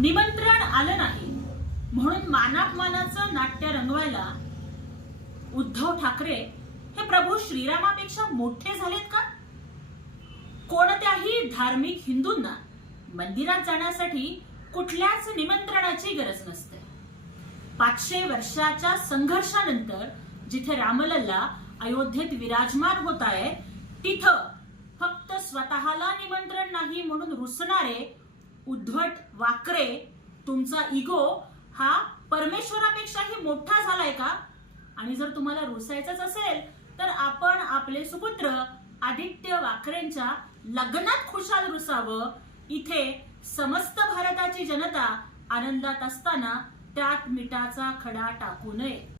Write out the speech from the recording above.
निमंत्रण आलं नाही. म्हणून मानापमानाचं नाट्य रंगवायला उद्धव ठाकरे हे प्रभू श्रीरामापेक्षा मोठे झालेत का? कोणत्याही धार्मिक हिंदूंना मंदिरात जाण्यासाठी कुठल्याच निमंत्रणाची गरज नसते. पाचशे वर्षाच्या संघर्षानंतर जिथे रामलल्ला अयोध्येत विराजमान होत आहे तिथं फक्त स्वतःला निमंत्रण नाही म्हणून रुसणारे उद्धट वाकरे तुमचा इगो हा परमेश्वरापेक्षाही मोठा झालाय का? आणि जर तुम्हाला रुसायचंच असेल तर आपण आपले सुपुत्र आदित्य वाकरेंच्या लग्नात खुशाल रुसावं. इथे समस्त भारताची जनता आनंदात असताना त्यात मिठाचा खडा टाकू नये.